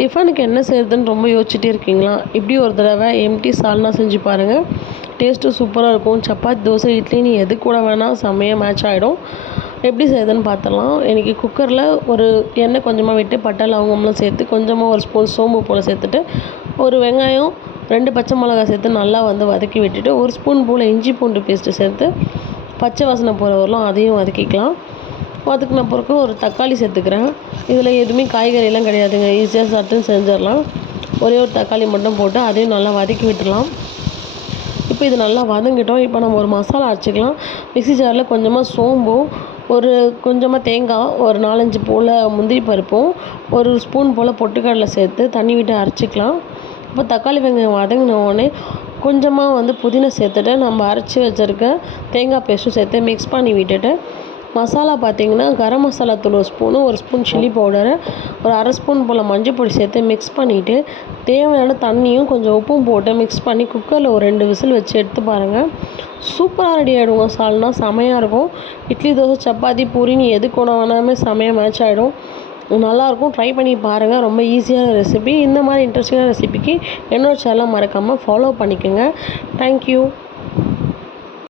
டிஃபனுக்கு என்ன செய்கிறதுன்னு ரொம்ப யோசிச்சுட்டே இருக்கீங்களா? இப்படி ஒரு தடவை எம்டி சால்னா செஞ்சு பாருங்கள். டேஸ்ட்டு சூப்பராக இருக்கும். சப்பாத்தி, தோசை, இட்லி நீ எது கூட வேணால் செம்மையாக மேட்ச் ஆகிடும். எப்படி செய்யுதுன்னு பார்த்துடலாம். இன்றைக்கி குக்கரில் ஒரு எண்ணெய் கொஞ்சமாக விட்டு பட்டை லவங்கம்லாம் சேர்த்து கொஞ்சமாக ஒரு ஸ்பூன் சோம்பு போல் சேர்த்துட்டு ஒரு வெங்காயம் 2 பச்சை மிளகாய் சேர்த்து நல்லா வதக்கி விட்டுட்டு 1 ஸ்பூன் போல் இஞ்சி பூண்டு பேஸ்ட்டு சேர்த்து பச்சை வாசனை போகிற வரலாம் அதையும் வதக்கிக்கலாம். வதக்கின பிறகு ஒரு தக்காளி சேர்த்துக்கிறேன். இதில் எதுவுமே காய்கறியெல்லாம் கிடையாதுங்க. ஈஸியாக சட்டுன்னு செஞ்சிடலாம். ஒரே ஒரு தக்காளி மட்டும் போட்டு அதையும் நல்லா வதக்கி விட்டுடலாம். இப்போ இது நல்லா வதங்கிட்டோம். இப்போ நம்ம ஒரு மசாலா அரைச்சிக்கலாம். மிக்ஸி ஜாரில் கொஞ்சமாக சோம்பும் கொஞ்சமாக தேங்காய் ஒரு 4-5 போல் முந்திரி பருப்பும் 1 ஸ்பூன் போல் பொட்டுக்கடலை சேர்த்து தண்ணி விட்டு அரைச்சிக்கலாம். இப்போ தக்காளி வெங்காயம் வதங்கின உடனே கொஞ்சமாக புதினா சேர்த்துட்டு நம்ம அரைச்சி வச்சுருக்க தேங்காய் பேஸ்ட்டும் சேர்த்து மிக்ஸ் பண்ணி விட்டுட்டு மசாலா பார்த்திங்கன்னா கரம் மசாலா தூள் 1 ஸ்பூனு 1 ஸ்பூன் சில்லி பவுடரு ஒரு 1/2 ஸ்பூன் போல் மஞ்சள் பொடி சேர்த்து மிக்ஸ் பண்ணிவிட்டு தேவையான தண்ணியும் கொஞ்சம் உப்பும் போட்டு மிக்ஸ் பண்ணி குக்கரில் ஒரு 2 விசில் வச்சு எடுத்து பாருங்கள். சூப்பராக ரெடி ஆகிடுங்க. சால்னா செமையாக இருக்கும். இட்லி, தோசை, சப்பாத்தி, பூரி நீ எது கூட வேணாலுமே செமையாக மேட்ச் ஆகிடும். நல்லாயிருக்கும். ட்ரை பண்ணி பாருங்கள். ரொம்ப ஈஸியான ரெசிபி. இந்த மாதிரி இன்ட்ரெஸ்டிங்கான ரெசிபிக்கு என்னோடய சேனலை மறக்காமல் ஃபாலோ பண்ணிக்கோங்க. தேங்க்யூ.